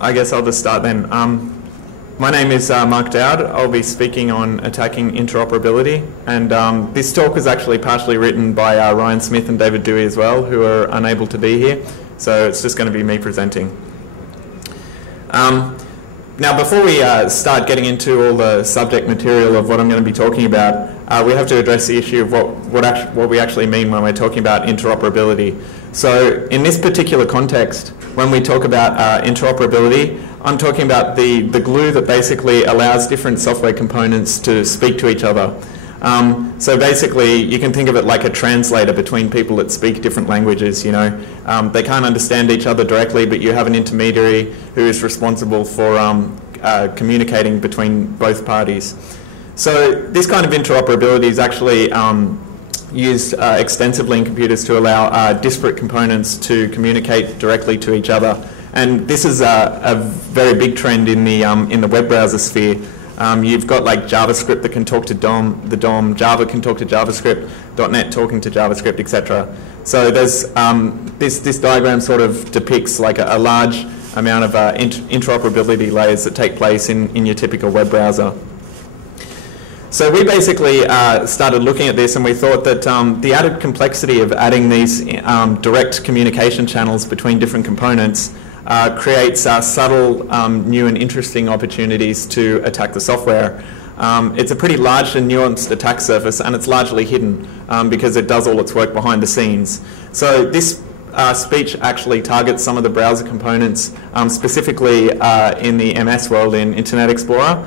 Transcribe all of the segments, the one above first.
I guess I'll just start then. My name is Mark Dowd. I'll be speaking on attacking interoperability, and this talk was actually partially written by Ryan Smith and David Dewey as well, who are unable to be here, so it's just going to be me presenting. Now, before we start getting into all the subject material of what I'm going to be talking about, we have to address the issue of what we actually mean when we're talking about interoperability. So in this particular context, when we talk about interoperability, I'm talking about the glue that basically allows different software components to speak to each other. So basically, you can think of it like a translator between people that speak different languages, you know. They can't understand each other directly, but you have an intermediary who is responsible for communicating between both parties. So this kind of interoperability is actually used extensively in computers to allow disparate components to communicate directly to each other. And this is a very big trend in the web browser sphere. You've got like JavaScript that can talk to the DOM, Java can talk to JavaScript, .NET talking to JavaScript, etc. So there's this diagram sort of depicts like a large amount of interoperability layers that take place in your typical web browser. So we basically started looking at this, and we thought that the added complexity of adding these direct communication channels between different components creates subtle, new and interesting opportunities to attack the software. It's a pretty large and nuanced attack surface, and it's largely hidden because it does all its work behind the scenes. So this speech actually targets some of the browser components, specifically in the MS world in Internet Explorer.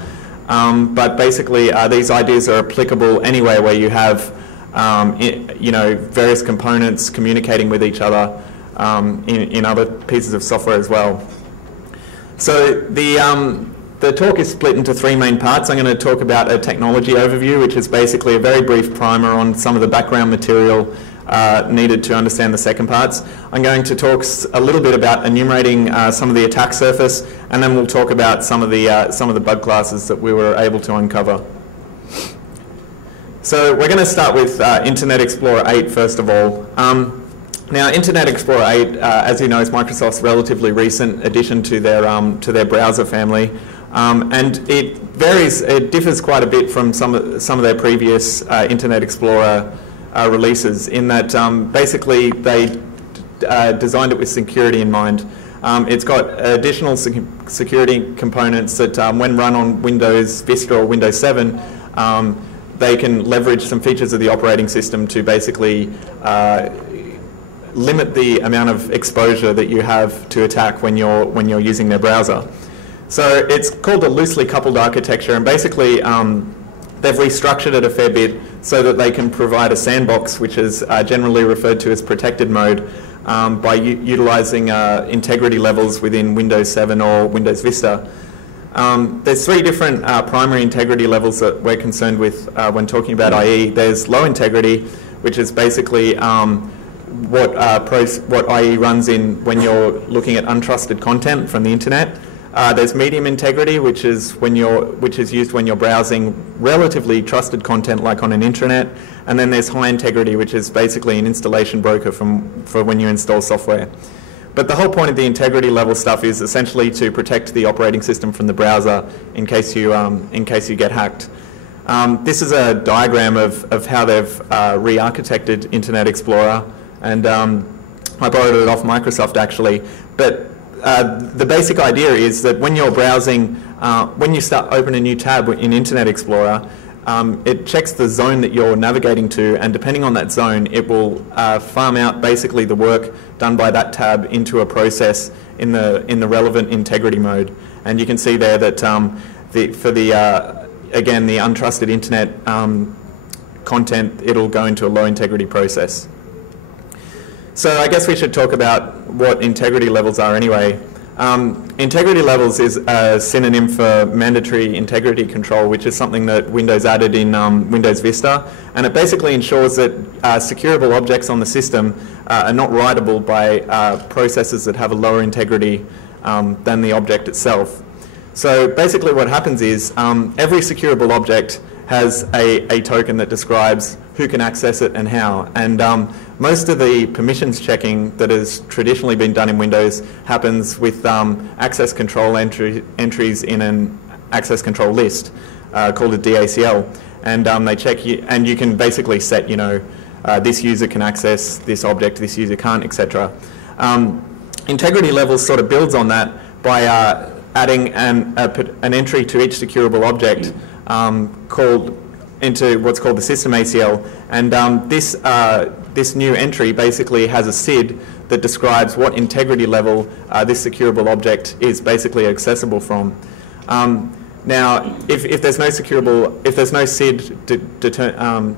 But basically, these ideas are applicable anywhere where you have, various components communicating with each other in other pieces of software as well. So the talk is split into three main parts. I'm going to talk about a technology overview, which is basically a very brief primer on some of the background material needed to understand the second parts. I'm going to talk a little bit about enumerating some of the attack surface, and then we'll talk about some of the bug classes that we were able to uncover. So we're going to start with Internet Explorer 8 first of all. Now, Internet Explorer 8, as you know, is Microsoft's relatively recent addition to their browser family, and it differs quite a bit from some of their previous Internet Explorer releases, in that basically they designed it with security in mind. It's got additional security components that when run on Windows Vista or Windows 7, they can leverage some features of the operating system to basically limit the amount of exposure that you have to attack when you're using their browser. So it's called a loosely coupled architecture, and basically they've restructured it a fair bit so that they can provide a sandbox, which is generally referred to as protected mode, by utilizing integrity levels within Windows 7 or Windows Vista. There's three different primary integrity levels that we're concerned with when talking about IE. There's low integrity, which is basically what IE runs in when you're looking at untrusted content from the internet. There's medium integrity, which is used when you're browsing relatively trusted content, like on an intranet. And then there's high integrity, which is basically an installation broker for when you install software. But the whole point of the integrity level stuff is essentially to protect the operating system from the browser in case you get hacked. This is a diagram of how they've re-architected Internet Explorer, and I borrowed it off Microsoft actually. But the basic idea is that when you're browsing, when you open a new tab in Internet Explorer, it checks the zone that you're navigating to, and depending on that zone, it will farm out basically the work done by that tab into a process in the relevant integrity mode. And you can see there that again, the untrusted internet content, it'll go into a low integrity process. So I guess we should talk about what integrity levels are anyway. Integrity levels is a synonym for mandatory integrity control, which is something that Windows added in Windows Vista, and it basically ensures that securable objects on the system are not writable by processes that have a lower integrity than the object itself. So basically what happens is every securable object has a token that describes who can access it and how. And most of the permissions checking that has traditionally been done in Windows happens with access control entries in an access control list called a DACL. And they check you, and you can basically set, you know, this user can access this object, this user can't, etc. Integrity levels sort of builds on that by adding an entry to each securable object into what's called the system ACL, and this new entry basically has a SID that describes what integrity level this securable object is basically accessible from. Now, if there's no SID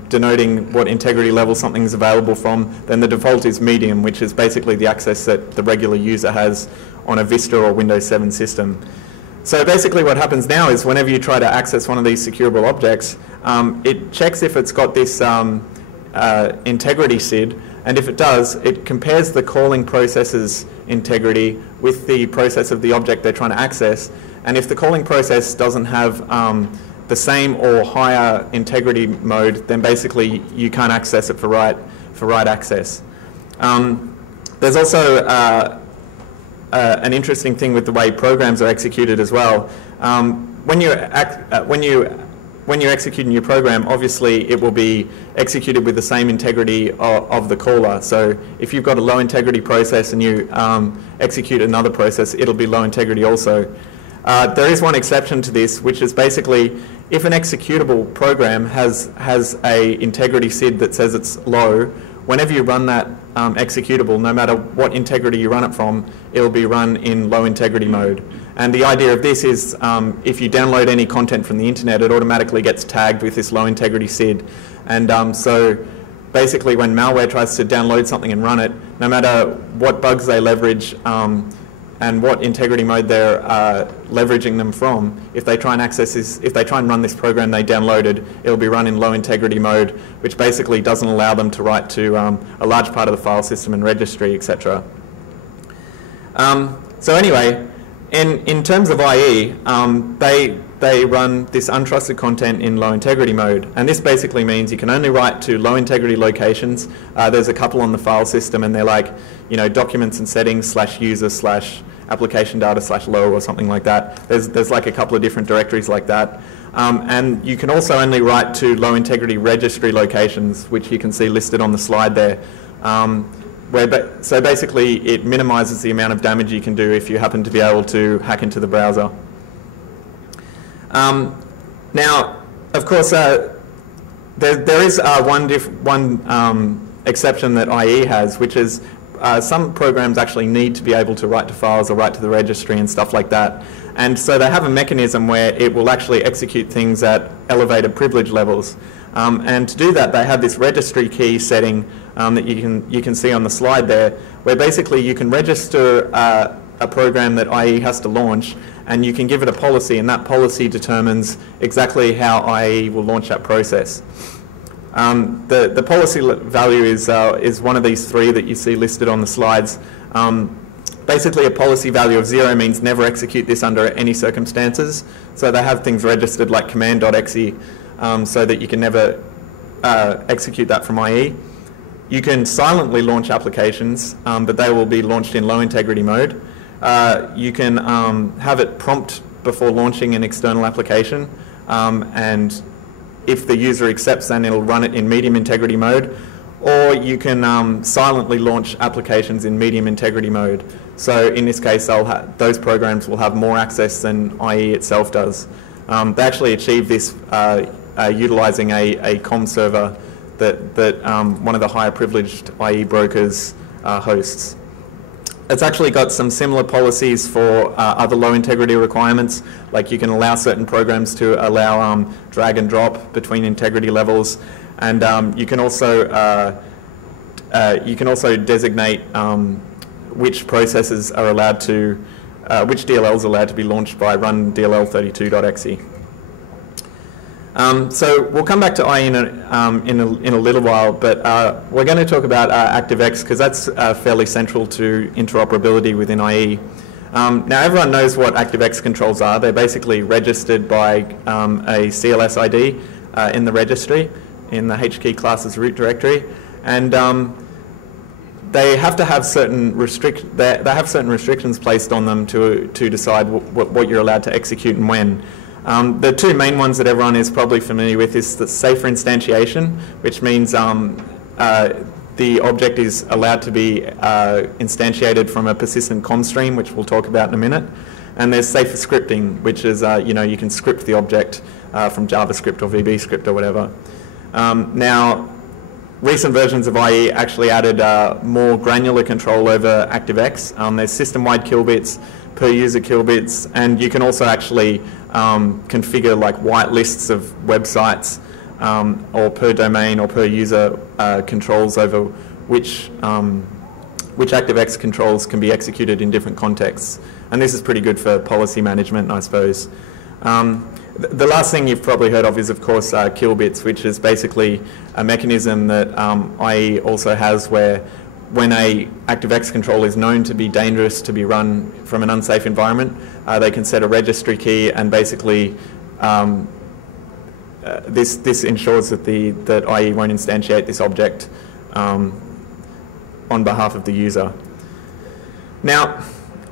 denoting what integrity level something's available from, then the default is medium, which is basically the access that the regular user has on a Vista or Windows 7 system. So basically what happens now is whenever you try to access one of these securable objects, it checks if it's got this integrity SID, and if it does, it compares the calling process's integrity with the process of the object they're trying to access. And if the calling process doesn't have the same or higher integrity mode, then basically you can't access it for write access. There's also an interesting thing with the way programs are executed as well. When you're executing your program, obviously it will be executed with the same integrity of the caller. So if you've got a low integrity process and you execute another process, it'll be low integrity also. There is one exception to this, which is basically if an executable program has a integrity SID that says it's low, whenever you run that executable, no matter what integrity you run it from, it'll be run in low integrity mode. And the idea of this is if you download any content from the internet, it automatically gets tagged with this low integrity SID. And so basically when malware tries to download something and run it, no matter what bugs they leverage and what integrity mode they're leveraging them from, if they try and access this, if they try and run this program they downloaded, it'll be run in low integrity mode, which basically doesn't allow them to write to a large part of the file system and registry, etc. So anyway, in terms of IE, they run this untrusted content in low integrity mode, and this basically means you can only write to low integrity locations. There's a couple on the file system, and they're like, you know, documents and settings /user/ application data /low or something like that. There's like a couple of different directories like that. And you can also only write to low integrity registry locations, which you can see listed on the slide there. So basically it minimizes the amount of damage you can do if you happen to be able to hack into the browser. Now, of course, there is one exception that IE has, which is some programs actually need to be able to write to files or write to the registry and stuff like that. And so they have a mechanism where it will actually execute things at elevated privilege levels. And to do that, they have this registry key setting that you can see on the slide there, where basically you can register a program that IE has to launch, and you can give it a policy, and that policy determines exactly how IE will launch that process. The policy value is one of these three that you see listed on the slides. Basically, a policy value of 0 means never execute this under any circumstances. So they have things registered like command.exe so that you can never execute that from IE. You can silently launch applications, but they will be launched in low integrity mode. You can have it prompt before launching an external application, and if the user accepts, then it'll run it in medium integrity mode. Or you can silently launch applications in medium integrity mode. So in this case, those programs will have more access than IE itself does. They actually achieve this utilizing a COM server that one of the higher privileged IE brokers hosts. It's actually got some similar policies for other low integrity requirements, like you can allow certain programs to allow drag and drop between integrity levels, and you can also designate which processes are allowed to, which DLLs are allowed to be launched by run DLL32.exe. So we'll come back to IE in a little while, but we're going to talk about ActiveX because that's fairly central to interoperability within IE. Now everyone knows what ActiveX controls are. They're basically registered by a CLS ID in the registry. in the HKey class's root directory, and they have to have certain restrictions placed on them to decide what you're allowed to execute and when. The two main ones that everyone is probably familiar with is the safer instantiation, which means the object is allowed to be instantiated from a persistent COM stream, which we'll talk about in a minute. And there's safer scripting, which is, you can script the object from JavaScript or VB script or whatever. Now, recent versions of IE actually added more granular control over ActiveX. There's system-wide killbits, per-user killbits, and you can also actually configure like white lists of websites or per domain or per user controls over which ActiveX controls can be executed in different contexts. And this is pretty good for policy management, I suppose. The last thing you've probably heard of is, of course, killbits, which is basically a mechanism that IE also has where when a ActiveX control is known to be dangerous to be run from an unsafe environment, they can set a registry key, and basically this ensures that that IE won't instantiate this object on behalf of the user. Now,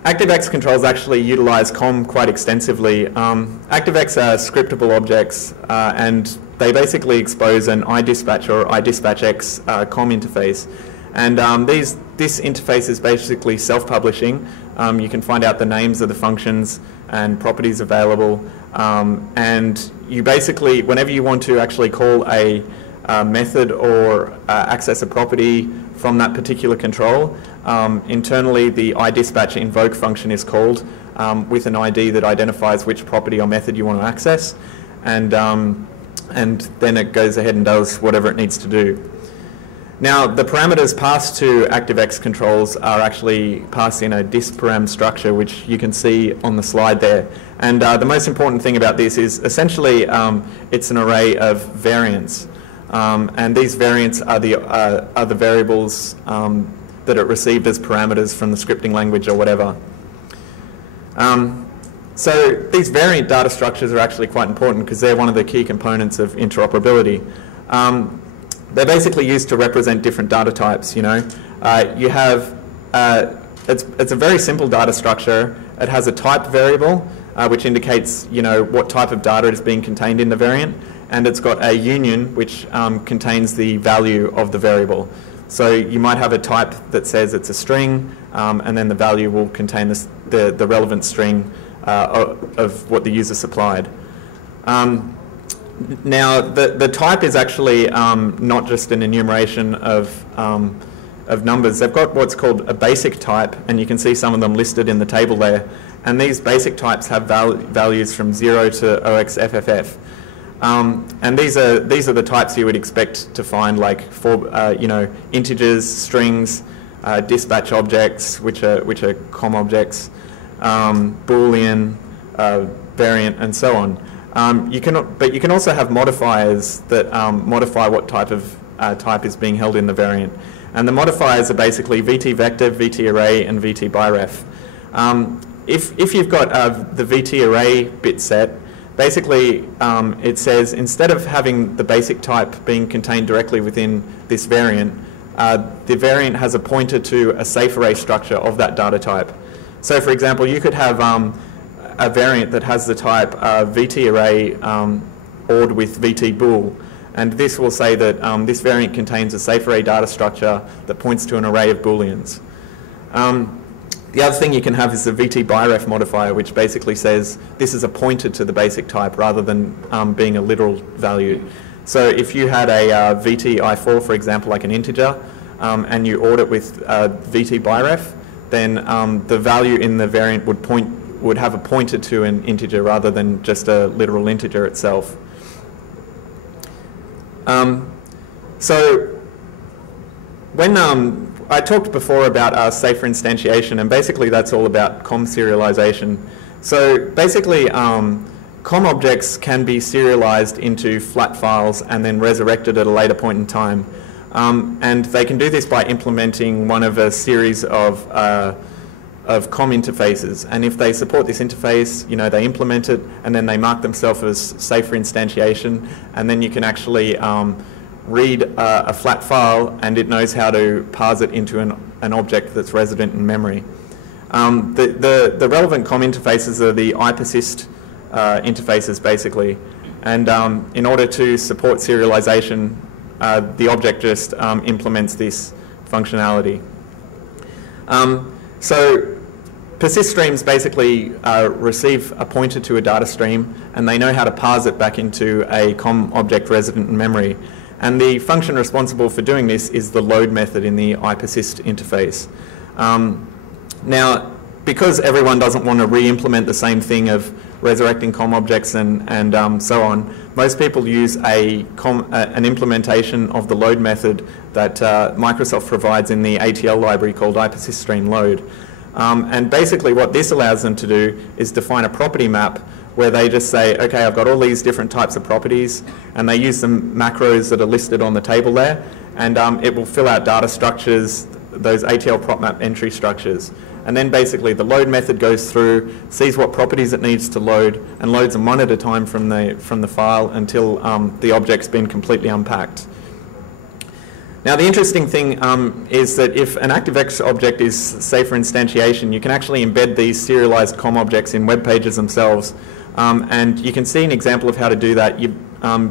ActiveX controls actually utilize COM quite extensively. ActiveX are scriptable objects, and they basically expose an iDispatch or iDispatchX COM interface. And this interface is basically self-publishing. You can find out the names of the functions and properties available. And you basically, whenever you want to actually call a method or access a property from that particular control, internally the iDispatch invoke function is called with an ID that identifies which property or method you want to access, and then it goes ahead and does whatever it needs to do. Now, the parameters passed to ActiveX controls are actually passed in a disparam structure, which you can see on the slide there. And the most important thing about this is essentially it's an array of variants. And these variants are the variables that it received as parameters from the scripting language or whatever. So these variant data structures are actually quite important because they're one of the key components of interoperability. They're basically used to represent different data types. You have it's a very simple data structure. It has a type variable which indicates what type of data is being contained in the variant, and it's got a union which contains the value of the variable. So you might have a type that says it's a string, and then the value will contain the relevant string of what the user supplied. Now, the type is actually not just an enumeration of numbers. They've got what's called a basic type, and you can see some of them listed in the table there. And these basic types have values from 0 to OXFFF. And these are the types you would expect to find, like integers, strings, dispatch objects, which are COM objects, Boolean, variant, and so on. But you can also have modifiers that modify what type of type is being held in the variant. And the modifiers are basically VT vector, VT array, and VT biref. If you've got the VT array bit set, basically it says instead of having the basic type being contained directly within this variant, the variant has a pointer to a safe array structure of that data type. So for example, you could have a variant that has the type VT array ORed with VT bool, and this will say that this variant contains a safe array data structure that points to an array of booleans. The other thing you can have is the VT biref modifier, which basically says this is a pointer to the basic type rather than being a literal value. So if you had a VT I4, for example, like an integer, and you ORed it with VT biref, then the value in the variant would have a pointer to an integer rather than just a literal integer itself. So when I talked before about safer instantiation, and basically that's all about COM serialization. So basically COM objects can be serialized into flat files and then resurrected at a later point in time. And they can do this by implementing one of a series of COM interfaces, and if they support this interface, they implement it, and then they mark themselves as safer instantiation, and then you can actually read a flat file, and it knows how to parse it into an object that's resident in memory. The relevant COM interfaces are the IPersist interfaces, basically. And in order to support serialization, the object just implements this functionality. So persist streams basically receive a pointer to a data stream, and they know how to parse it back into a COM object resident in memory. And the function responsible for doing this is the load method in the IPersist interface. Now, because everyone doesn't want to re-implement the same thing of resurrecting COM objects and so on, most people use an implementation of the load method that Microsoft provides in the ATL library called IPersist stream load. And basically what this allows them to do is define a property map where they just say, okay, I've got all these different types of properties, and they use some macros that are listed on the table there, and it will fill out data structures, those ATL prop map entry structures. And then basically the load method goes through, sees what properties it needs to load, and loads them one at a time from the file until the object's been completely unpacked. Now the interesting thing is that if an ActiveX object is safe for instantiation, you can actually embed these serialized COM objects in web pages themselves. And you can see an example of how to do that.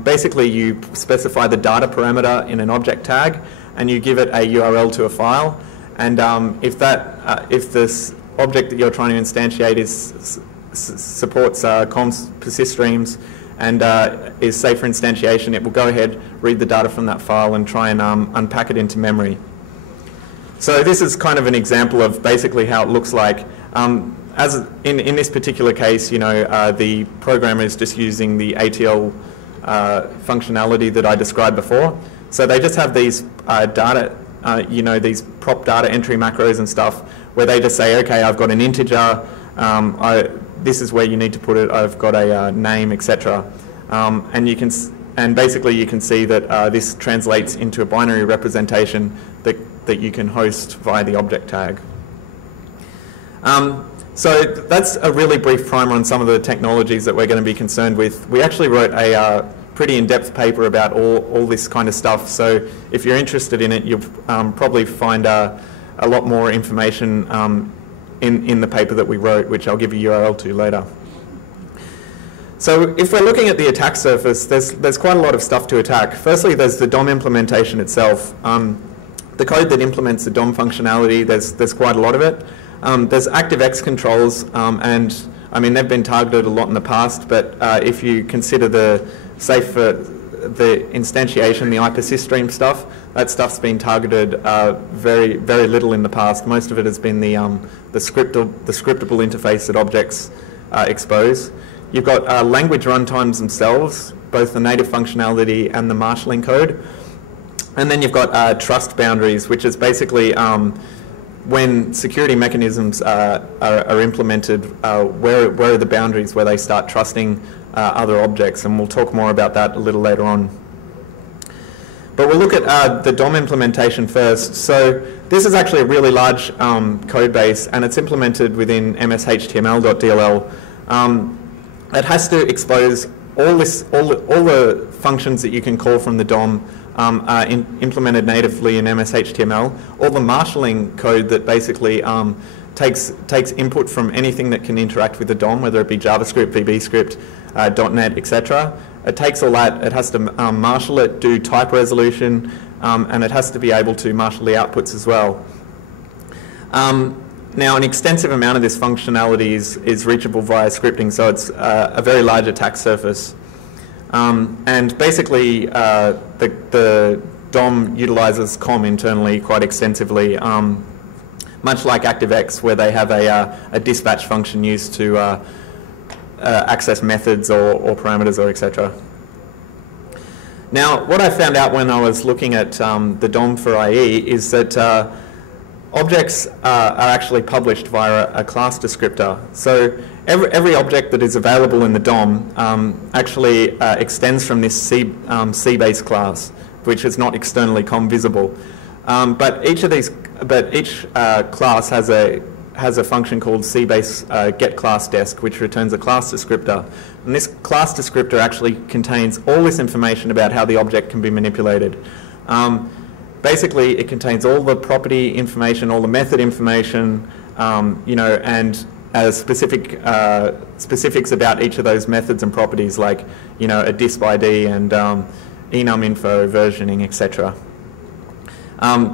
Basically you specify the data parameter in an object tag, and you give it a URL to a file. And if this object that you're trying to instantiate supports COM persist streams and is safe for instantiation, it will go ahead, read the data from that file, and try and unpack it into memory. So this is kind of an example of basically how it looks like. As in this particular case, you know, the programmer is just using the ATL functionality that I described before. So they just have these you know, these prop data entry macros and stuff where they just say, okay, I've got an integer, this is where you need to put it, I've got a name, etc. And basically you can see that this translates into a binary representation that you can host via the object tag. So that's a really brief primer on some of the technologies that we're going to be concerned with. We actually wrote a pretty in-depth paper about all this kind of stuff, so if you're interested in it, you'll probably find a lot more information in the paper that we wrote, which I'll give a URL to later. So if we're looking at the attack surface, there's quite a lot of stuff to attack. Firstly, there's the DOM implementation itself. The code that implements the DOM functionality, there's quite a lot of it. There's ActiveX controls, and I mean, they've been targeted a lot in the past, but if you consider the safe for the instantiation, the IPersist stream stuff, that stuff's been targeted very, very little in the past. Most of it has been the scriptable interface that objects expose. You've got language runtimes themselves, both the native functionality and the marshalling code. And then you've got trust boundaries, which is basically when security mechanisms are implemented, where are the boundaries where they start trusting other objects, and we'll talk more about that a little later on. But we'll look at the DOM implementation first. So this is actually a really large code base, and it's implemented within ms.html.dll. It has to expose all the functions that you can call from the DOM are implemented natively in ms.html. All the marshalling code that basically takes input from anything that can interact with the DOM, whether it be JavaScript, VBScript, .NET, etc. It takes all that, it has to marshal it, do type resolution, and it has to be able to marshal the outputs as well. Now, an extensive amount of this functionality is reachable via scripting, so it's a very large attack surface. And basically, the DOM utilizes COM internally quite extensively, much like ActiveX, where they have a dispatch function used to access methods or parameters or etc. Now, what I found out when I was looking at the DOM for IE is that objects are actually published via a class descriptor. So every object that is available in the DOM actually extends from this C-base class, which is not externally COM visible. But each class has has a function called cbase getClassDesc, which returns a class descriptor. And this class descriptor actually contains all this information about how the object can be manipulated. Basically, it contains all the property information, all the method information, and specifics about each of those methods and properties, like a disp ID and enum info, versioning, etc.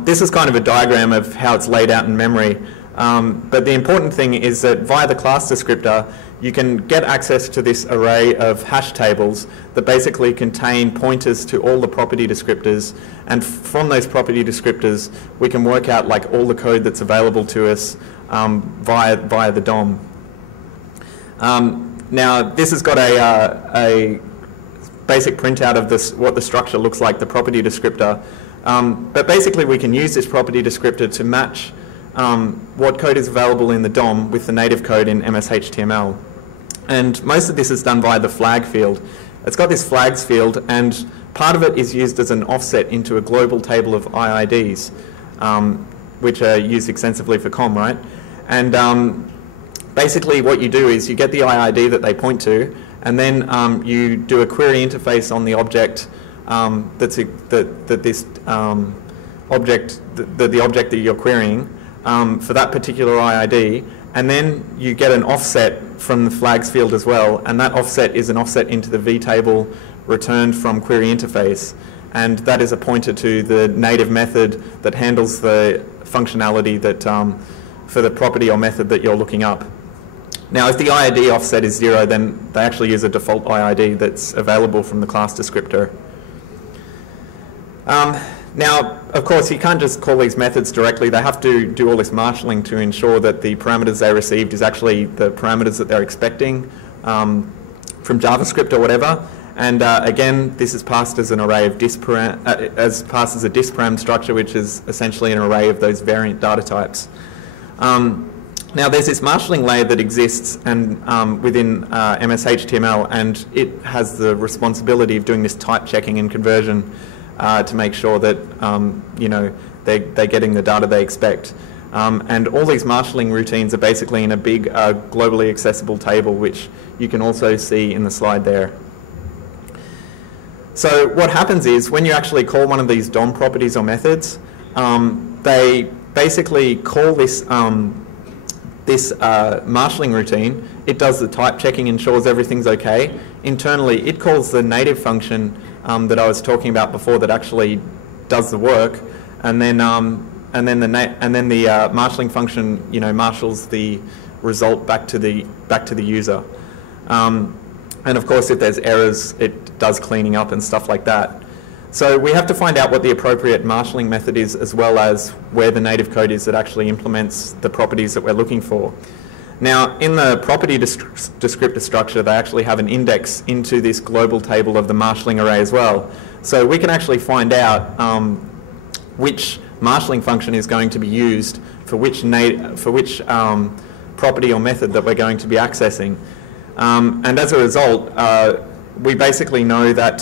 This is kind of a diagram of how it's laid out in memory, but the important thing is that via the class descriptor you can get access to this array of hash tables that basically contain pointers to all the property descriptors, and from those property descriptors we can work out like all the code that's available to us via the DOM. Now this has got a basic printout of what the structure looks like, the property descriptor. But basically we can use this property descriptor to match what code is available in the DOM with the native code in MS-HTML. And most of this is done via the flag field. It's got this flags field, and part of it is used as an offset into a global table of IIDs, which are used extensively for COM, right? And basically what you do is you get the IID that they point to, and then you do a query interface on the object the object that you're querying for that particular IID, and then you get an offset from the flags field as well, and that offset is an offset into the vtable returned from query interface, and that is a pointer to the native method that handles the functionality that for the property or method that you're looking up. Now, if the IID offset is 0, then they actually use a default IID that's available from the class descriptor. Now, of course, you can't just call these methods directly. They have to do all this marshalling to ensure that the parameters they received is actually the parameters that they're expecting from JavaScript or whatever. And again, this is passed as an array of passed as a disparam structure, which is essentially an array of those variant data types. Now, there's this marshalling layer that exists and within MS-HTML, and it has the responsibility of doing this type checking and conversion to make sure that they're getting the data they expect. And all these marshalling routines are basically in a big globally accessible table, which you can also see in the slide there. So what happens is when you actually call one of these DOM properties or methods, they basically call this marshalling routine. It does the type checking, ensures everything's okay. Internally, it calls the native function that I was talking about before that actually does the work, and then the marshalling function marshals the result back to the user. And of course, if there's errors, it does cleaning up and stuff like that. So we have to find out what the appropriate marshalling method is, as well as where the native code is that actually implements the properties that we're looking for. Now, in the property descriptor structure, they actually have an index into this global table of the marshalling array as well. So we can actually find out which marshalling function is going to be used for which property or method that we're going to be accessing. And as a result, we basically know that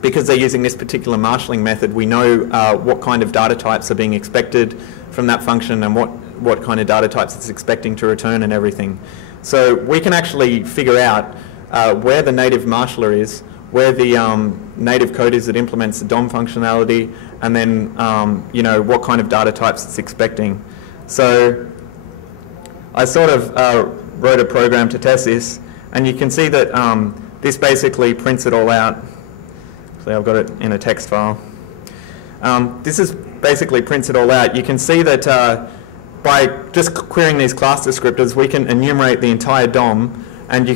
because they're using this particular marshalling method, we know what kind of data types are being expected from that function and what kind of data types it's expecting to return and everything. So we can actually figure out where the native marshaller is, where the native code is that implements the DOM functionality, and then what kind of data types it's expecting. So I sort of wrote a program to test this, and you can see that this basically prints it all out. So I've got it in a text file. This is basically prints it all out. You can see that by just querying these class descriptors, we can enumerate the entire DOM, and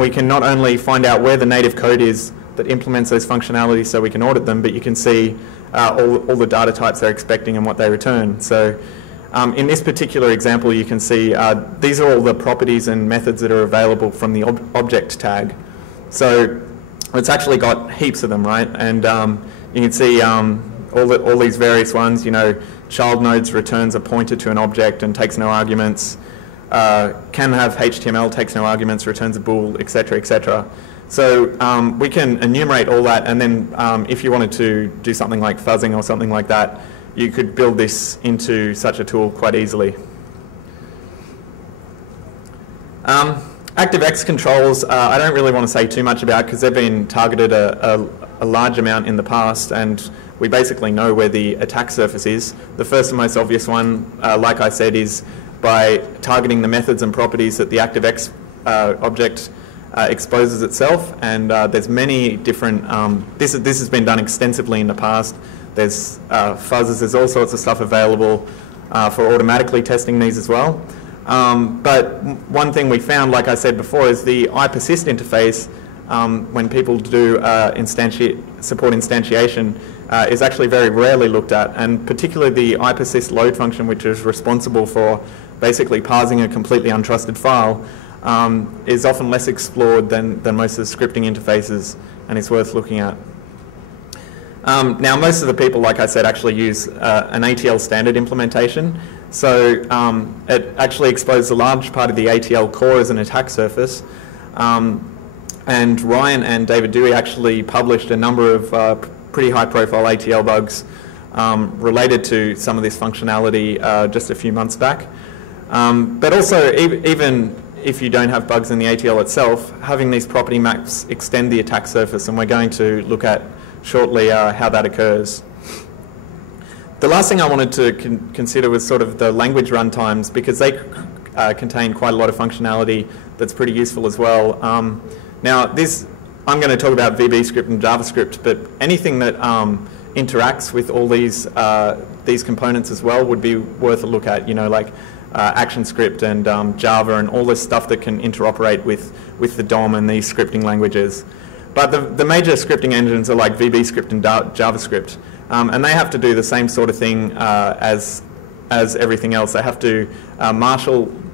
we can not only find out where the native code is that implements those functionalities so we can audit them, but you can see all the data types they're expecting and what they return. So in this particular example, you can see these are all the properties and methods that are available from the object tag. So it's actually got heaps of them, right? And you can see all these various ones. Child nodes returns a pointer to an object and takes no arguments. Can have HTML, takes no arguments, returns a bool, etc., etc. So we can enumerate all that, and then if you wanted to do something like fuzzing or something like that, you could build this into such a tool quite easily. ActiveX controls, I don't really want to say too much about because they've been targeted a large amount in the past, and we basically know where the attack surface is. The first and most obvious one, like I said, is by targeting the methods and properties that the ActiveX object exposes itself, and there's many different, this has been done extensively in the past. There's fuzzes, there's all sorts of stuff available for automatically testing these as well. But one thing we found, like I said before, is the iPersist interface, when people do support instantiation, is actually very rarely looked at, and particularly the iPersist load function, which is responsible for basically parsing a completely untrusted file, is often less explored than most of the scripting interfaces, and it's worth looking at. Now, most of the people, like I said, actually use an ATL standard implementation. So it actually exposes a large part of the ATL core as an attack surface. And Ryan and David Dewey actually published a number of pretty high-profile ATL bugs related to some of this functionality just a few months back. But also, even if you don't have bugs in the ATL itself, having these property maps extend the attack surface, and we're going to look at shortly how that occurs. The last thing I wanted to consider was sort of the language runtimes, because they contain quite a lot of functionality that's pretty useful as well. Now, I'm going to talk about VBScript and JavaScript, but anything that interacts with all these components as well would be worth a look at, like ActionScript and Java and all this stuff that can interoperate with the DOM and these scripting languages. But the major scripting engines are like VBScript and JavaScript, and they have to do the same sort of thing as everything else. They have to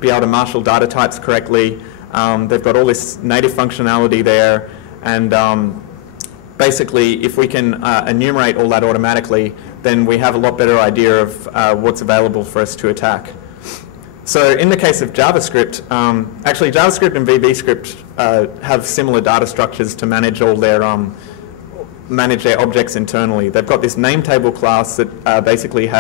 be able to marshal data types correctly. They've got all this native functionality there, and basically, if we can enumerate all that automatically, then we have a lot better idea of what's available for us to attack. So in the case of JavaScript, actually JavaScript and VBScript have similar data structures to manage all their objects internally. They've got this name table class that basically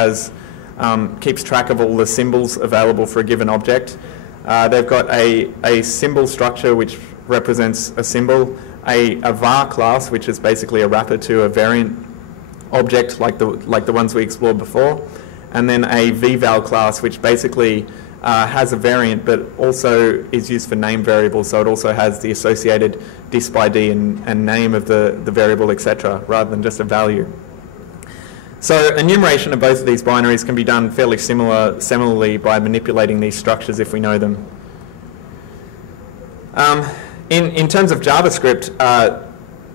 keeps track of all the symbols available for a given object. They've got a symbol structure which represents a symbol, a var class, which is basically a wrapper to a variant object like the ones we explored before, and then a vval class, which basically has a variant but also is used for name variables, so it also has the associated disp ID and name of the variable, etc., rather than just a value. So enumeration of both of these binaries can be done fairly similarly by manipulating these structures if we know them. In terms of JavaScript,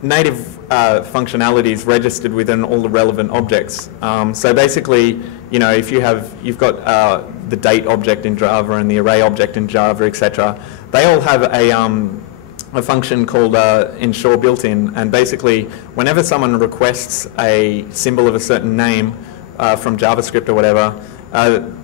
native functionality is registered within all the relevant objects. So basically, if you've got the date object in Java and the array object in Java, etc., they all have a function called ensure built-in, and basically whenever someone requests a symbol of a certain name from JavaScript or whatever,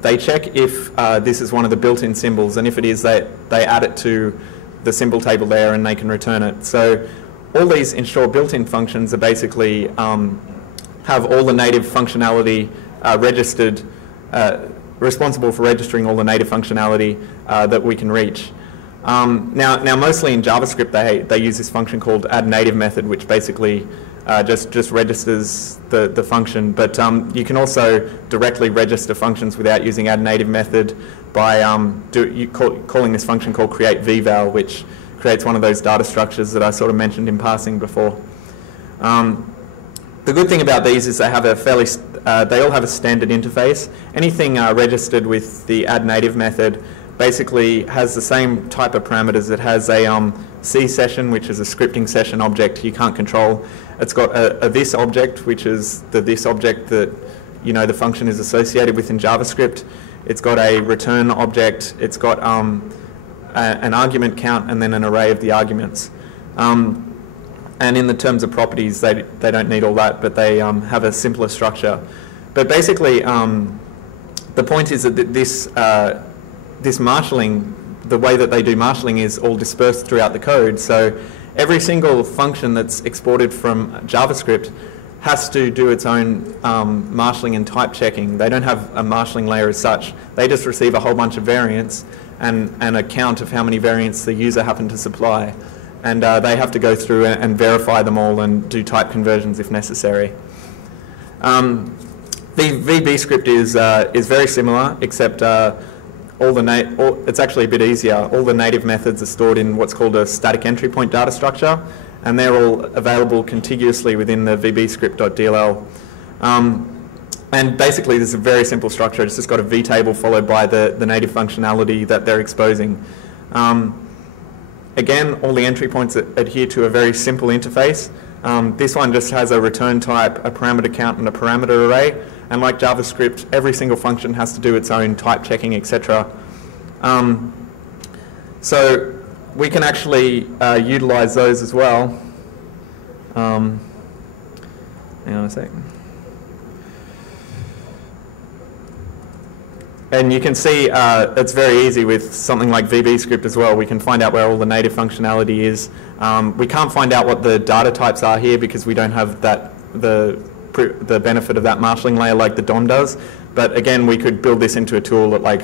they check if this is one of the built-in symbols, and if it is, they add it to the symbol table there and they can return it. So all these ensure built-in functions are basically have all the native functionality registered, responsible for registering all the native functionality that we can reach. Now mostly in JavaScript they use this function called addNative method, which basically just registers the function, but you can also directly register functions without using addNative method by calling this function called createVval, which creates one of those data structures that I sort of mentioned in passing before. The good thing about these is they have they all have a standard interface. Anything registered with the addNative method basically has the same type of parameters. It has a C session, which is a scripting session object you can't control. It's got a this object, which is the this object that the function is associated with in JavaScript. It's got a return object. It's got an argument count and then an array of the arguments. And in the terms of properties, they don't need all that, but they have a simpler structure. But basically, the point is that this marshalling, the way that they do marshalling is all dispersed throughout the code. So every single function that's exported from JavaScript has to do its own marshalling and type checking. They don't have a marshalling layer as such. They just receive a whole bunch of variants, and a count of how many variants the user happened to supply. And they have to go through and verify them all and do type conversions if necessary. The VB script is very similar, except it's actually a bit easier. All the native methods are stored in what's called a static entry point data structure, and they're all available contiguously within the VBScript.dll. And basically, this is a very simple structure. It's just got a vtable followed by the native functionality that they're exposing. Again, all the entry points adhere to a very simple interface. This one just has a return type, a parameter count, and a parameter array. And like JavaScript, every single function has to do its own type checking, etc. So we can actually utilize those as well. Hang on a second. And you can see it's very easy with something like VBScript as well. We can find out where all the native functionality is. We can't find out what the data types are here because we don't have the benefit of that marshalling layer like the DOM does. But again, we could build this into a tool that like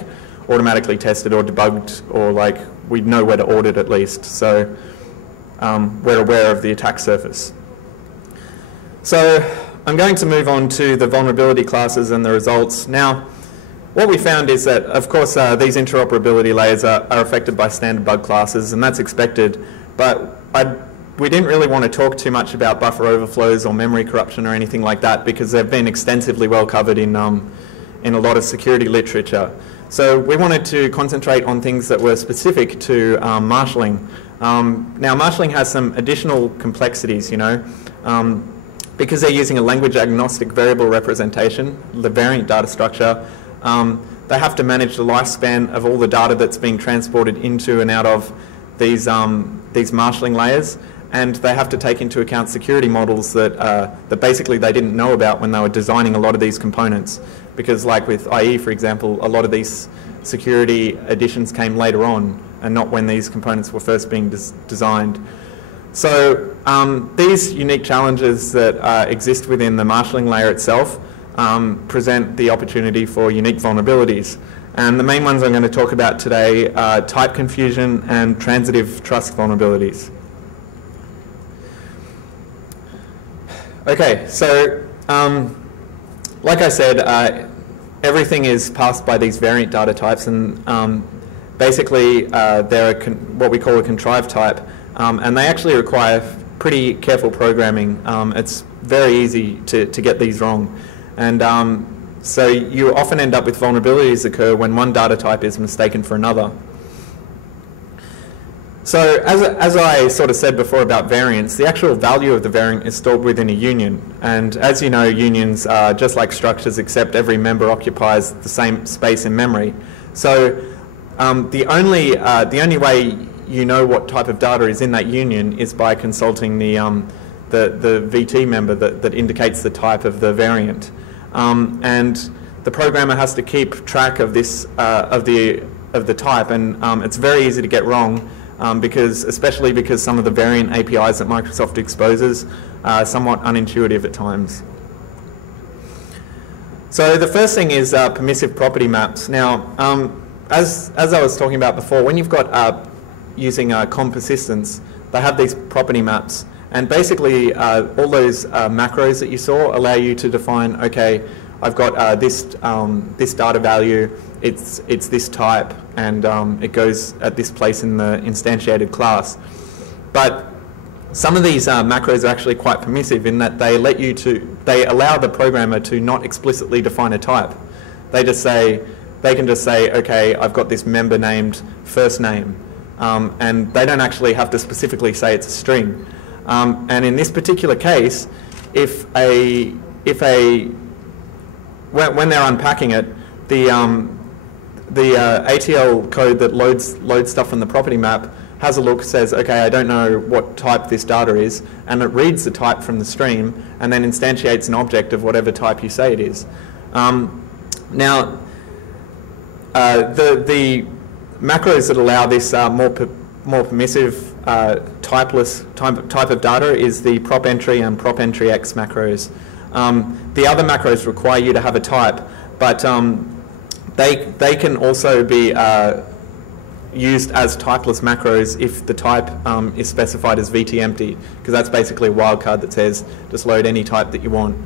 automatically tested or debugged, or like we'd know where to audit at least. So we're aware of the attack surface. So I'm going to move on to the vulnerability classes and the results. Now, what we found is that, of course, these interoperability layers are affected by standard bug classes, and that's expected. But we didn't really want to talk too much about buffer overflows or memory corruption or anything like that, because they've been extensively well covered in a lot of security literature. So we wanted to concentrate on things that were specific to marshalling. Now, marshalling has some additional complexities, you know. Because they're using a language agnostic variable representation, the variant data structure, they have to manage the lifespan of all the data that's being transported into and out of these marshalling layers, and they have to take into account security models that basically they didn't know about when they were designing a lot of these components. Because like with IE, for example, a lot of these security additions came later on and not when these components were first being designed. So these unique challenges that exist within the marshalling layer itself present the opportunity for unique vulnerabilities. And the main ones I'm going to talk about today are type confusion and transitive trust vulnerabilities. Okay, so like I said, everything is passed by these variant data types, and basically they're what we call a contrived type, and they actually require pretty careful programming. It's very easy to get these wrong. And so you often end up with vulnerabilities occur when one data type is mistaken for another. So as I sort of said before about variants, the actual value of the variant is stored within a union. And as you know, unions are just like structures, except every member occupies the same space in memory. So the only way you know what type of data is in that union is by consulting the VT member that indicates the type of the variant. And the programmer has to keep track of this of the type, and it's very easy to get wrong, especially because some of the variant APIs that Microsoft exposes are somewhat unintuitive at times. So the first thing is permissive property maps. Now, as I was talking about before, when you've got using COM persistence, they have these property maps. And basically, all those macros that you saw allow you to define, okay, I've got this data value, it's this type, and it goes at this place in the instantiated class. But some of these macros are actually quite permissive in that they allow the programmer to not explicitly define a type. They can just say, okay, I've got this member named first name, and they don't actually have to specifically say it's a string. And in this particular case, when they're unpacking it, the ATL code that loads stuff from the property map has a look, says, okay, I don't know what type this data is, and it reads the type from the stream and then instantiates an object of whatever type you say it is. Now, the macros that allow this more permissive type of data is the prop entry and prop entry X macros. The other macros require you to have a type, but they can also be used as typeless macros if the type is specified as VT empty, because that's basically a wildcard that says just load any type that you want.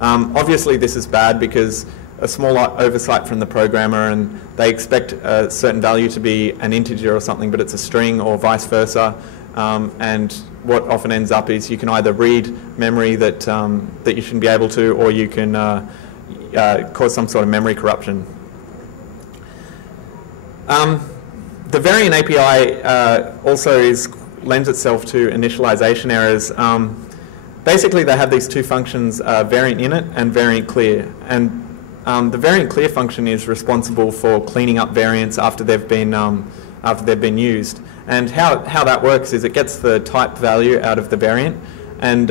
Obviously this is bad because a small oversight from the programmer and they expect a certain value to be an integer or something, but it's a string or vice versa. And what often ends up is you can either read memory that, that you shouldn't be able to, or you can cause some sort of memory corruption. The variant API also lends itself to initialization errors. Basically, they have these two functions, variant init and variant clear. And the variant clear function is responsible for cleaning up variants after they've been used. And how that works is it gets the type value out of the variant, and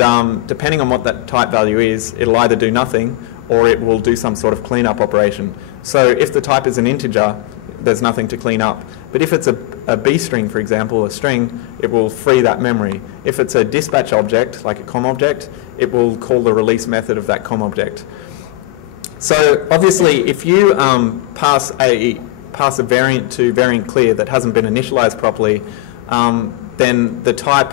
depending on what that type value is, it'll either do nothing or it will do some sort of cleanup operation. So if the type is an integer, there's nothing to clean up. But if it's a B string, for example, a string, it will free that memory. If it's a dispatch object, like a COM object, it will call the release method of that COM object. So obviously, if you pass a variant to variant clear that hasn't been initialized properly, then the type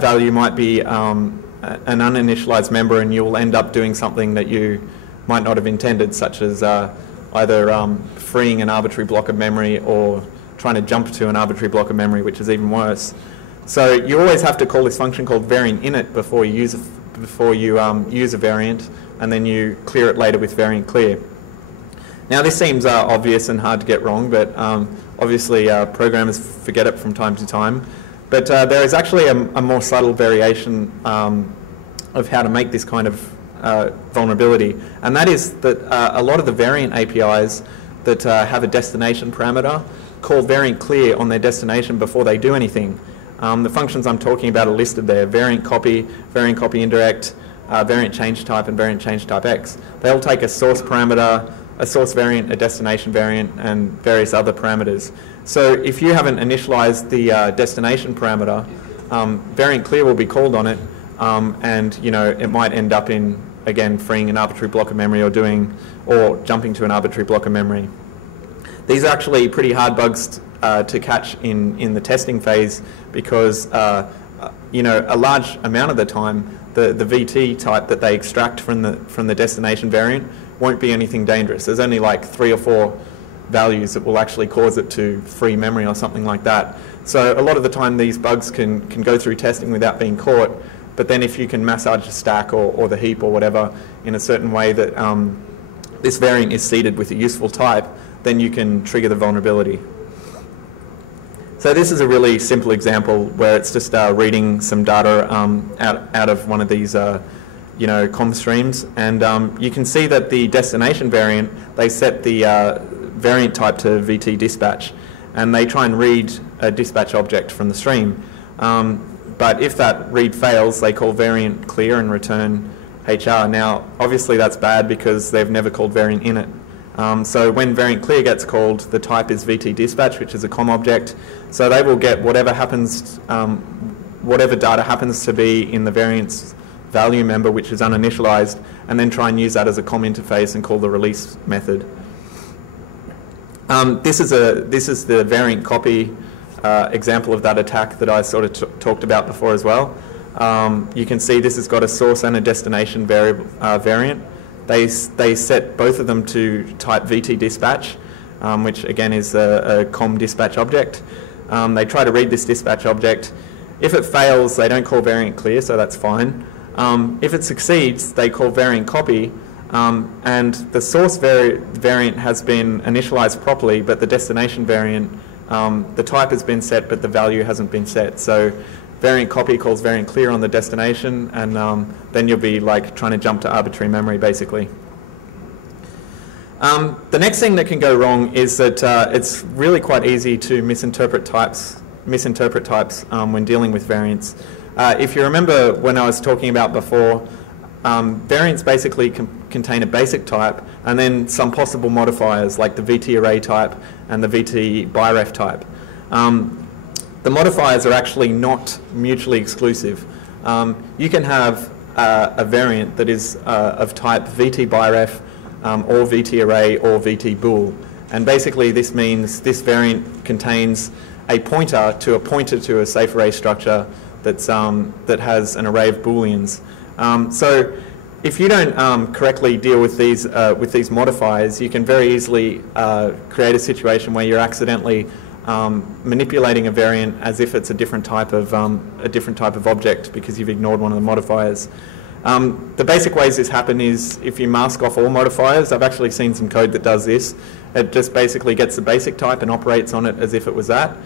value might be an uninitialized member, and you'll end up doing something that you might not have intended, such as either freeing an arbitrary block of memory or trying to jump to an arbitrary block of memory, which is even worse. So you always have to call this function called variant init before you use a variant, and then you clear it later with variant clear. Now this seems obvious and hard to get wrong, but obviously programmers forget it from time to time. But there is actually a more subtle variation of how to make this kind of vulnerability, and that is that a lot of the variant APIs that have a destination parameter call variant clear on their destination before they do anything. The functions I'm talking about are listed there: variant copy indirect, variant change type, and variant change type X. They all take a source parameter, a source variant, a destination variant, and various other parameters. So if you haven't initialized the destination parameter, variant clear will be called on it, and it might end up in, again, freeing an arbitrary block of memory or jumping to an arbitrary block of memory. These are actually pretty hard bugs to catch in the testing phase, because a large amount of the time the VT type that they extract from the destination variant won't be anything dangerous. There's only like 3 or 4 values that will actually cause it to free memory or something like that. So a lot of the time these bugs can go through testing without being caught, but then if you can massage the stack or the heap or whatever in a certain way that this variant is seeded with a useful type, then you can trigger the vulnerability. So this is a really simple example where it's just reading some data out of one of these COM streams, and you can see that the destination variant, they set the variant type to VT dispatch, and they try and read a dispatch object from the stream. But if that read fails, they call variant clear and return HR. Now, obviously that's bad because they've never called variant init. So when variant clear gets called, the type is VT dispatch, which is a COM object. So they will get whatever data happens to be in the variant's value member, which is uninitialized, and then try and use that as a COM interface and call the release method. This is the variant copy example of that attack that I sort of talked about before as well. You can see this has got a source and a destination variant. They set both of them to type VT dispatch, which again is a COM dispatch object. They try to read this dispatch object. If it fails, they don't call variant clear, so that's fine. If it succeeds, they call variant copy, and the source variant has been initialized properly, but the destination variant, the type has been set, but the value hasn't been set. So variant copy calls variant clear on the destination, and then you'll be like trying to jump to arbitrary memory, basically. The next thing that can go wrong is that it's really quite easy to misinterpret types when dealing with variants. If you remember when I was talking about before, variants basically contain a basic type and then some possible modifiers like the VT array type and the VT biref type. The modifiers are actually not mutually exclusive. You can have a variant that is of type VT biref or VT array or VT bool, And basically this means this variant contains a pointer to a safe array structure that's, that has an array of booleans. So if you don't correctly deal with these modifiers, you can very easily create a situation where you're accidentally manipulating a variant as if it's a different type of object because you've ignored one of the modifiers. The basic ways this happens is if you mask off all modifiers. I've actually seen some code that does this. It just basically gets the basic type and operates on it as if it was that.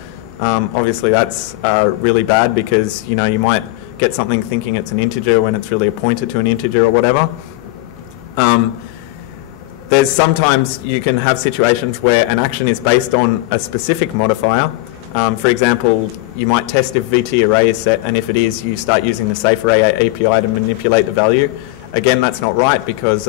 Obviously that's really bad because you might get something thinking it's an integer when it's really a pointer to an integer or whatever. There's sometimes you can have situations where an action is based on a specific modifier. For example, you might test if VT array is set, and if it is, you start using the safe array API to manipulate the value. Again, that's not right because,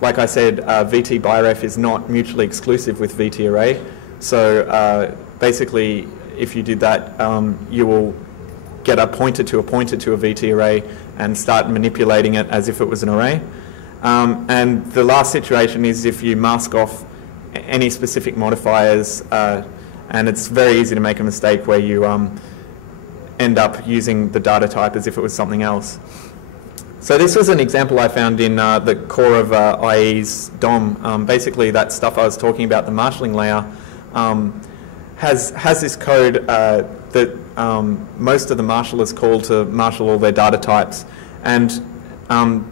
like I said, VT biref is not mutually exclusive with VT array. So basically, if you did that, you will get a pointer to a VT array and start manipulating it as if it was an array. And the last situation is if you mask off any specific modifiers, and it's very easy to make a mistake where you end up using the data type as if it was something else. So this was an example I found in the core of IE's DOM. Basically that stuff I was talking about, the marshalling layer, has this code that most of the marshallers call to marshal all their data types. And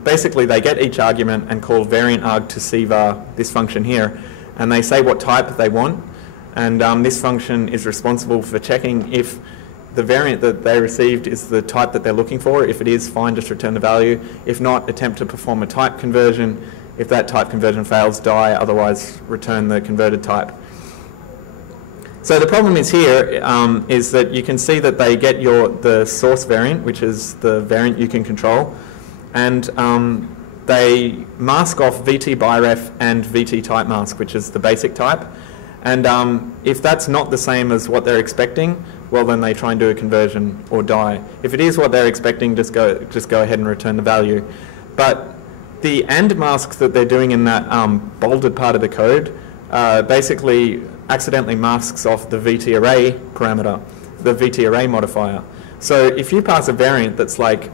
basically they get each argument and call variant arg to cvar, this function here, and they say what type they want. And this function is responsible for checking if the variant that they received is the type that they're looking for. If it is, fine, just return the value. If not, attempt to perform a type conversion. If that type conversion fails, die, otherwise return the converted type. So the problem is here is that you can see that they get the source variant, which is the variant you can control, and they mask off VT biref and VT type mask, which is the basic type. And if that's not the same as what they're expecting, well then they try and do a conversion or die. If it is what they're expecting, just go ahead and return the value. But the AND mask that they're doing in that bolded part of the code basically accidentally masks off the VT array parameter, the VT array modifier. So if you pass a variant that's like,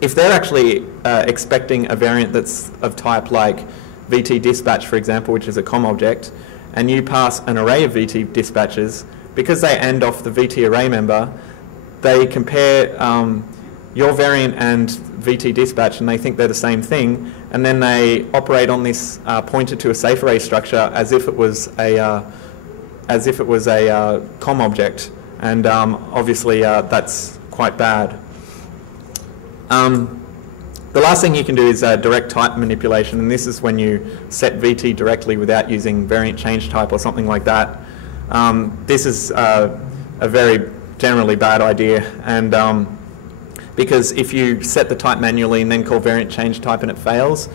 if they're actually expecting a variant that's of type like VT dispatch, for example, which is a COM object, and you pass an array of VT dispatches, because they AND off the VT array member, they compare your variant and VT dispatch and they think they're the same thing, and then they operate on this pointer to a safe array structure as if it was a COM object, and obviously that's quite bad. The last thing you can do is direct type manipulation, and this is when you set VT directly without using variant change type or something like that. This is a very generally bad idea, and because if you set the type manually and then call variant change type and it fails,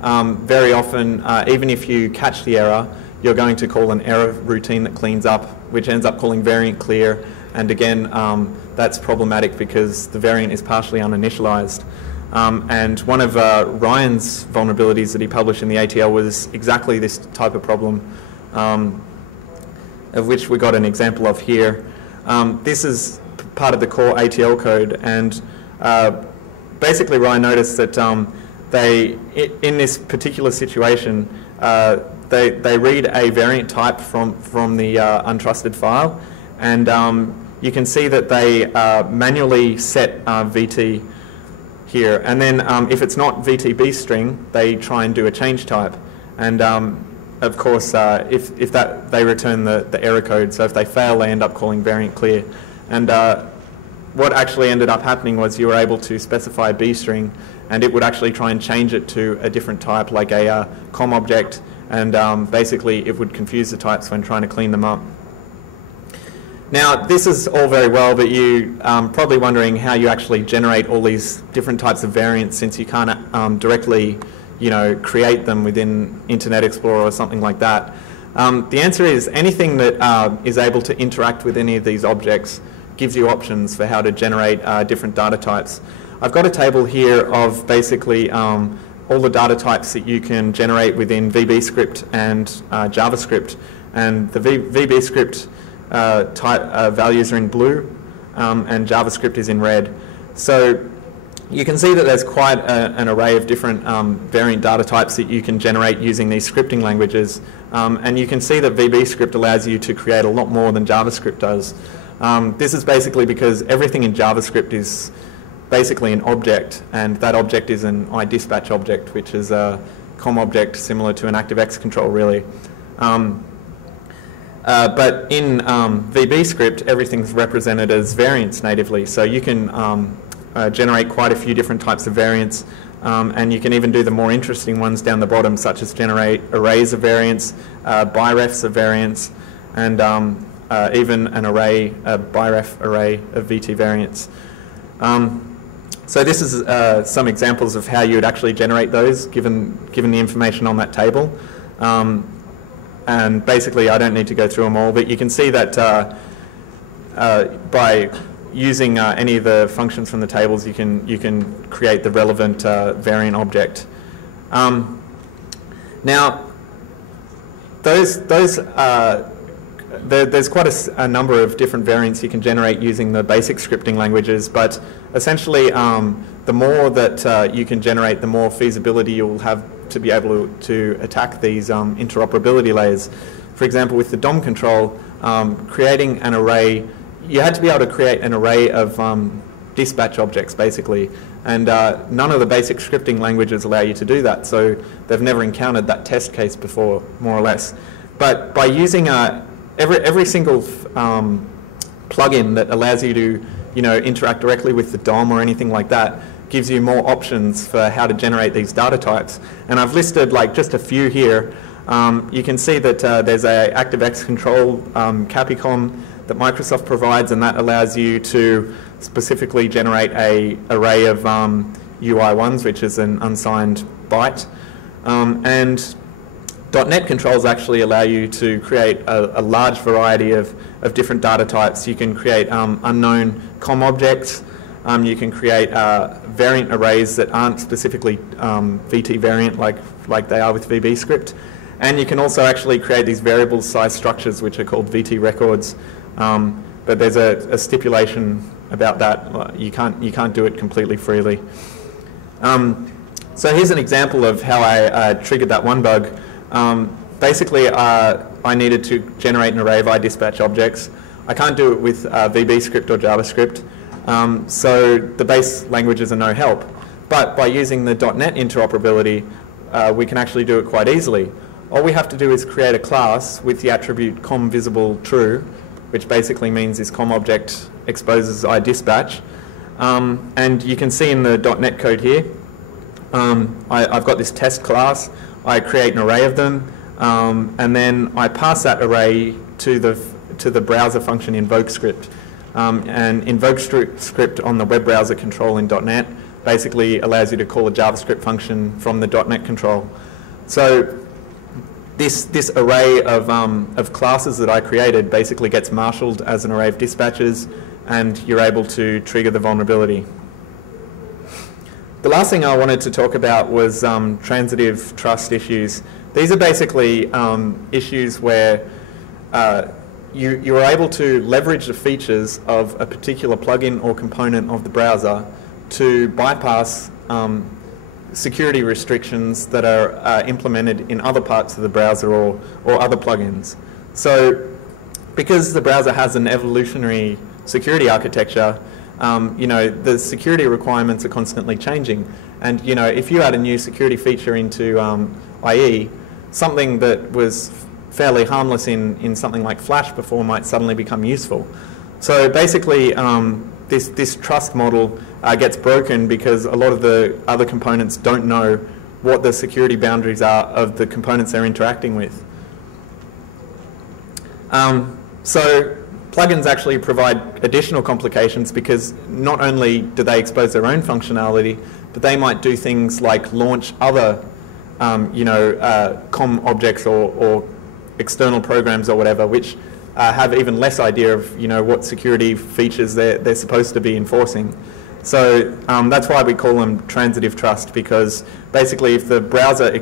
very often, even if you catch the error, you're going to call an error routine that cleans up, which ends up calling variant clear, and again, that's problematic because the variant is partially uninitialized. And one of Ryan's vulnerabilities that he published in the ATL was exactly this type of problem, of which we got an example of here. This is part of the core ATL code, and basically Ryan noticed that in this particular situation, they read a variant type from the untrusted file, and you can see that they manually set VT here, and then if it's not VTB string, they try and do a change type, and of course if that, they return the error code. So if they fail, they end up calling variant clear, and what actually ended up happening was you were able to specify a B string, and it would actually try and change it to a different type, like a COM object, and basically it would confuse the types when trying to clean them up. Now, this is all very well, but you probably wondering how you actually generate all these different types of variants, since you can't directly, create them within Internet Explorer or something like that. The answer is anything that is able to interact with any of these objects gives you options for how to generate different data types. I've got a table here of basically all the data types that you can generate within VBScript and JavaScript. And the VBScript type values are in blue, and JavaScript is in red. So you can see that there's quite an array of different variant data types that you can generate using these scripting languages. And you can see that VBScript allows you to create a lot more than JavaScript does. This is basically because everything in JavaScript is basically an object, and that object is an iDispatch object, which is a COM object similar to an ActiveX control, really. But in VBScript, everything's represented as variants natively, so you can generate quite a few different types of variants, and you can even do the more interesting ones down the bottom, such as generate arrays of variants, birefs of variants, and even an array, a biref array of VT variants. So this is some examples of how you would actually generate those, given the information on that table. And basically, I don't need to go through them all, but you can see that by using any of the functions from the tables, you can create the relevant variant object. Now, there's quite a number of different variants you can generate using the basic scripting languages, but essentially the more that you can generate, the more feasibility you'll have to be able to attack these interoperability layers. For example, with the DOM control, creating an array, you had to be able to create an array of dispatch objects, basically, and none of the basic scripting languages allow you to do that, so they've never encountered that test case before, more or less. But by using every single plugin that allows you to, interact directly with the DOM or anything like that, gives you more options for how to generate these data types. And I've listed just a few here. You can see that there's a ActiveX control Capicom that Microsoft provides, and that allows you to specifically generate an array of UI1s, which is an unsigned byte. And .NET controls actually allow you to create a large variety of different data types. You can create unknown COM objects. You can create variant arrays that aren't specifically VT variant like they are with VBScript. And you can also actually create these variable size structures, which are called VT records. But there's a stipulation about that. You can't do it completely freely. So here's an example of how I triggered that one bug. Basically, I needed to generate an array of iDispatch objects. I can't do it with VBScript or JavaScript, so the base languages are no help. But by using the .NET interoperability, we can actually do it quite easily. All we have to do is create a class with the attribute COM_visible_true, which basically means this COM object exposes iDispatch. And you can see in the .NET code here, I've got this test class. I create an array of them, and then I pass that array to the browser function InvokeScript. And InvokeScript on the web browser control in .NET basically allows you to call a JavaScript function from the .NET control. So this array of classes that I created basically gets marshaled as an array of dispatches, and you're able to trigger the vulnerability. The last thing I wanted to talk about was transitive trust issues. These are basically issues where you are able to leverage the features of a particular plugin or component of the browser to bypass security restrictions that are implemented in other parts of the browser or other plugins. So because the browser has an evolutionary security architecture, the security requirements are constantly changing. And, if you add a new security feature into IE, something that was fairly harmless in something like Flash before might suddenly become useful. So basically, this trust model gets broken because a lot of the other components don't know what the security boundaries are of the components they're interacting with. So plugins actually provide additional complications because not only do they expose their own functionality, but they might do things like launch other COM objects or external programs or whatever, which have even less idea of what security features they're supposed to be enforcing. So that's why we call them transitive trust, because basically if the browser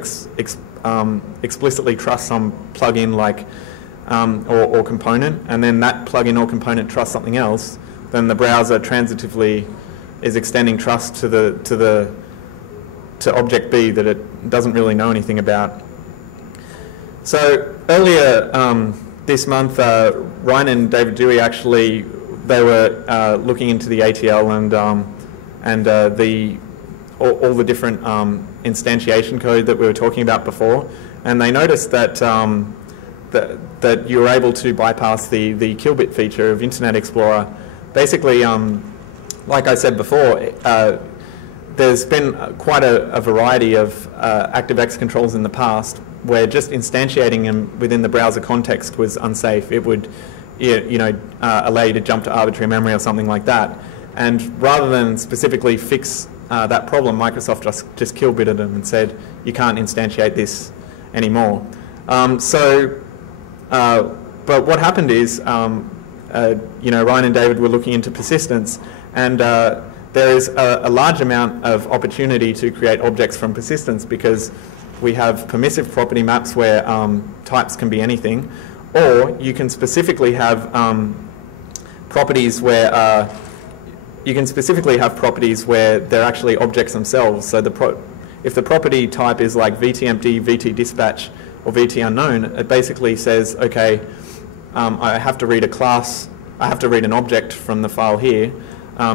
explicitly trusts some plugin like or component, and then that plugin or component trusts something else, then the browser transitively is extending trust to object B that it doesn't really know anything about. So earlier this month, Ryan and David Dewey actually, they were looking into the ATL and all the different instantiation code that we were talking about before, and they noticed that that you were able to bypass the kilbit feature of Internet Explorer. Basically, like I said before, there's been quite a variety of ActiveX controls in the past where just instantiating them within the browser context was unsafe. It would, allow you to jump to arbitrary memory or something like that. And rather than specifically fix that problem, Microsoft just kilbitted them and said, you can't instantiate this anymore. But what happened is, Ryan and David were looking into persistence, and there is a large amount of opportunity to create objects from persistence, because we have permissive property maps where types can be anything, or you can specifically have properties where they're actually objects themselves. So if the property type is like VTempty, VTDispatch, or VTUnknown, it basically says, okay, I have to read a class, I have to read an object from the file here.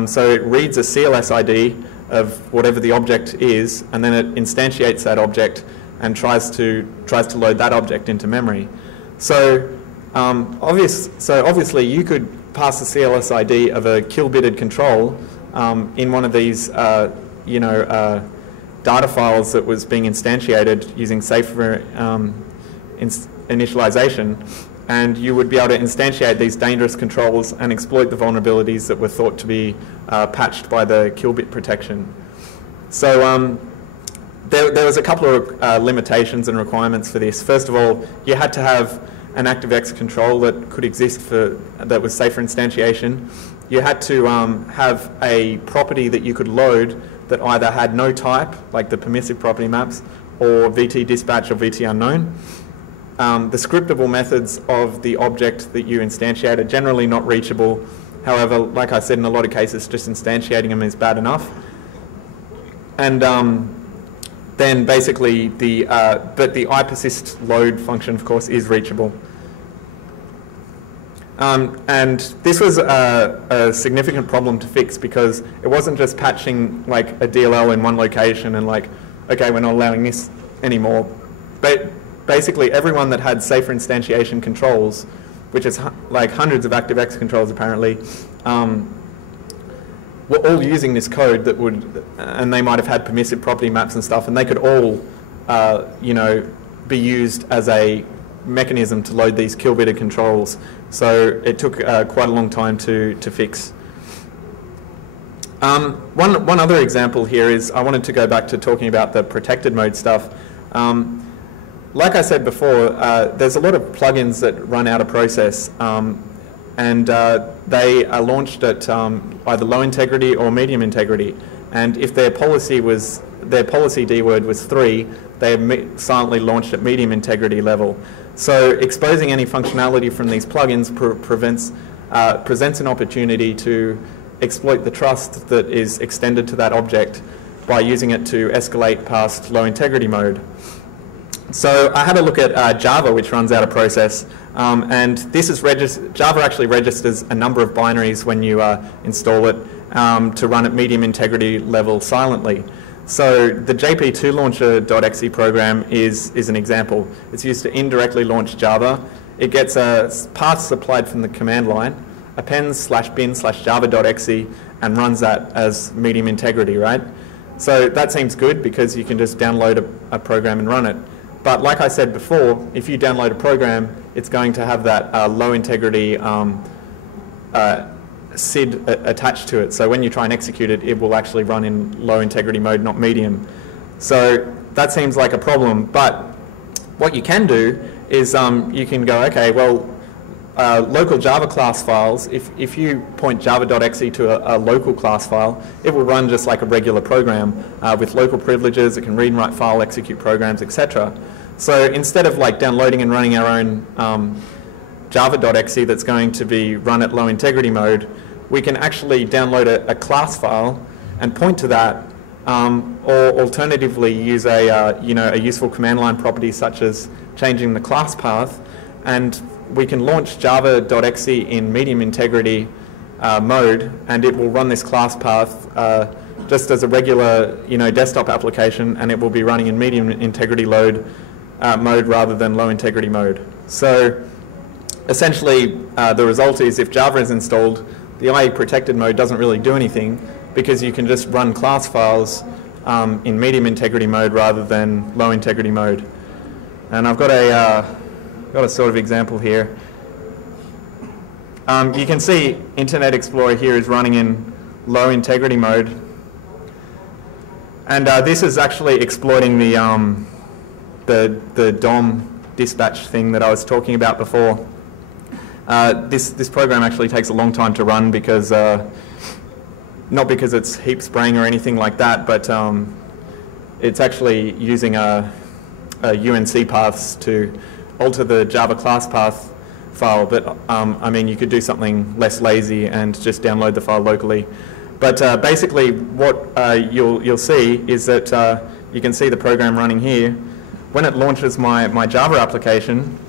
So it reads a CLS ID of whatever the object is, and then it instantiates that object and tries to load that object into memory. So obviously you could pass the CLS ID of a kill-bitted control in one of these data files that was being instantiated using safer initialization, and you would be able to instantiate these dangerous controls and exploit the vulnerabilities that were thought to be patched by the kill-bit protection. So there was a couple of limitations and requirements for this. First of all, you had to have an ActiveX control that could exist that was safe for instantiation. You had to have a property that you could load that either had no type, like the permissive property maps, or VTDispatch or VTUnknown. The scriptable methods of the object that you instantiate are generally not reachable. However, like I said, in a lot of cases, just instantiating them is bad enough. And then basically but the iPersist load function, of course, is reachable. And this was a significant problem to fix, because it wasn't just patching like a DLL in one location and like, okay, we're not allowing this anymore. But basically everyone that had safer instantiation controls, which is like hundreds of ActiveX controls apparently, were all using this code that would, and they might have had permissive property maps and stuff, and they could all, be used as a mechanism to load these kill-bitted controls. So it took quite a long time to fix. One other example here is, I wanted to go back to talking about the protected mode stuff. Like I said before, there's a lot of plugins that run out of process, and they are launched at either low integrity or medium integrity. And if their policy D word was 3, they silently launched at medium integrity level. So exposing any functionality from these plugins presents an opportunity to exploit the trust that is extended to that object by using it to escalate past low integrity mode. So I had a look at Java, which runs out of process, and this is Java actually registers a number of binaries when you install it to run at medium integrity level silently. So the jp2launcher.exe program is an example. It's used to indirectly launch Java. It gets paths supplied from the command line, append/bin/java.exe, and runs that as medium integrity, right? So that seems good, because you can just download a program and run it. But like I said before, if you download a program, it's going to have that low integrity SID attached to it. So when you try and execute it, it will actually run in low integrity mode, not medium. So that seems like a problem. But what you can do is you can go, okay, well, local Java class files, if you point java.exe to a local class file, it will run just like a regular program with local privileges. It can read and write file, execute programs, etc. So instead of like downloading and running our own java.exe that's going to be run at low integrity mode, we can actually download a class file and point to that, or alternatively use a useful command line property such as changing the class path, and we can launch java.exe in medium integrity mode, and it will run this class path just as a regular desktop application, and it will be running in medium integrity mode rather than low integrity mode. So essentially the result is if Java is installed, the IE protected mode doesn't really do anything because you can just run class files in medium integrity mode rather than low integrity mode. And I've got a sort of example here. You can see Internet Explorer here is running in low integrity mode, and this is actually exploiting the DOM dispatch thing that I was talking about before. This program actually takes a long time to run because not because it's heap spraying or anything like that, but it's actually using a UNC paths to alter the Java class path file, but I mean, you could do something less lazy and just download the file locally. But basically what you'll see is that you can see the program running here. When it launches my Java application,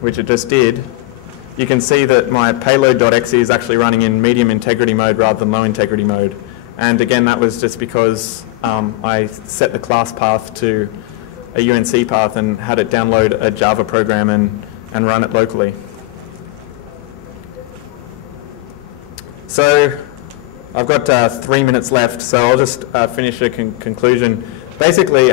which it just did, you can see that my payload.exe is actually running in medium integrity mode rather than low integrity mode. And again, that was just because I set the class path to a UNC path and had it download a Java program and run it locally. So I've got 3 minutes left, so I'll just finish a conclusion. Basically,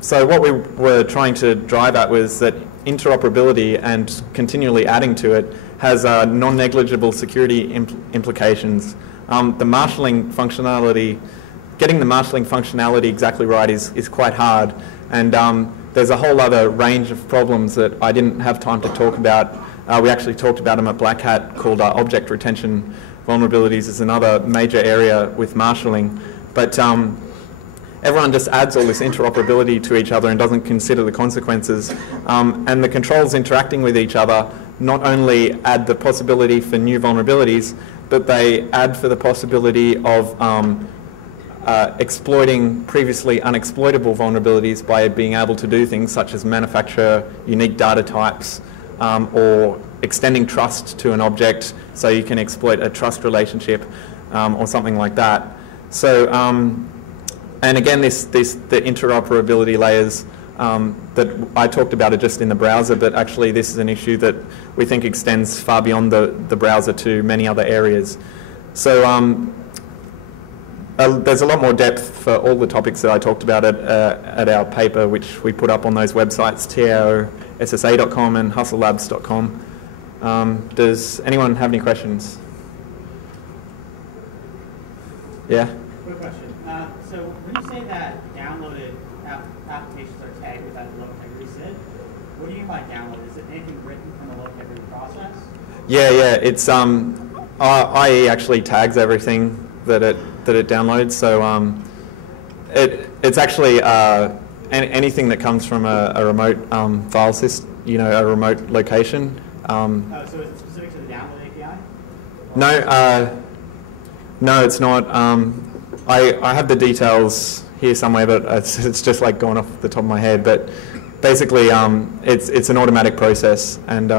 so what we were trying to drive at was that interoperability and continually adding to it has non-negligible security implications. The marshalling functionality, getting the marshalling functionality exactly right is quite hard, and there's a whole other range of problems that I didn't have time to talk about. We actually talked about them at Black Hat, called object retention vulnerabilities is another major area with marshalling, but everyone just adds all this interoperability to each other and doesn't consider the consequences. And the controls interacting with each other not only add the possibility for new vulnerabilities, but they add for the possibility of exploiting previously unexploitable vulnerabilities by being able to do things such as manufacture unique data types or extending trust to an object so you can exploit a trust relationship or something like that. So, and again, the interoperability layers that I talked about are just in the browser, but actually this is an issue that we think extends far beyond the browser to many other areas. So there's a lot more depth for all the topics that I talked about at our paper, which we put up on those websites, taossa.com and hustlelabs.com. Does anyone have any questions? Yeah? Quick question. So when you say that downloaded applications are tagged with that low integrity SID, what do you mean by download? Is it anything written from the low integrity process? Yeah. It's IE actually tags everything that it downloads. So it's actually anything that comes from a remote file system, a remote location. So is it specific to the download API? No, it's not. I have the details here somewhere, but it's just like gone off the top of my head. But basically, it's an automatic process, and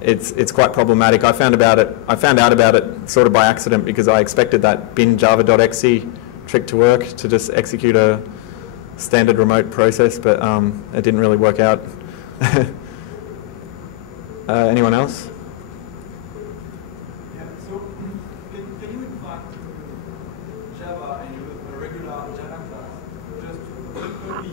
it's quite problematic. I found out about it sort of by accident because I expected that bin java.exe trick to work to just execute a standard remote process, but it didn't really work out. Anyone else? Yeah, so can you invite Java and a regular Java class just to copy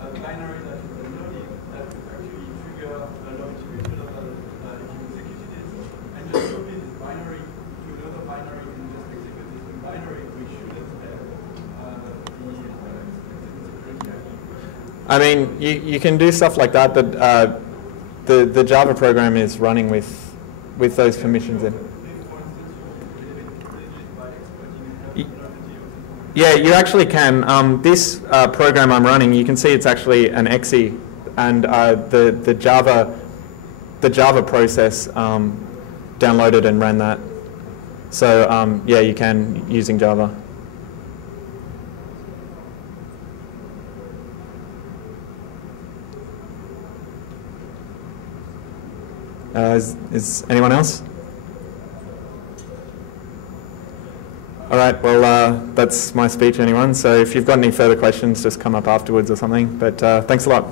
a binary that is downloaded that would actually trigger a low execution of if you executed it, and just copy this binary to another binary and just execute this new binary, which should have the expected security. I mean, you can do stuff like that, but the Java program is running with those permissions in. Yeah, you actually can. This program I'm running, you can see it's actually an exe, and the Java process downloaded and ran that. So yeah, you can using Java. Is anyone else? All right, well, that's my speech, anyone. So if you've got any further questions, just come up afterwards or something. But thanks a lot.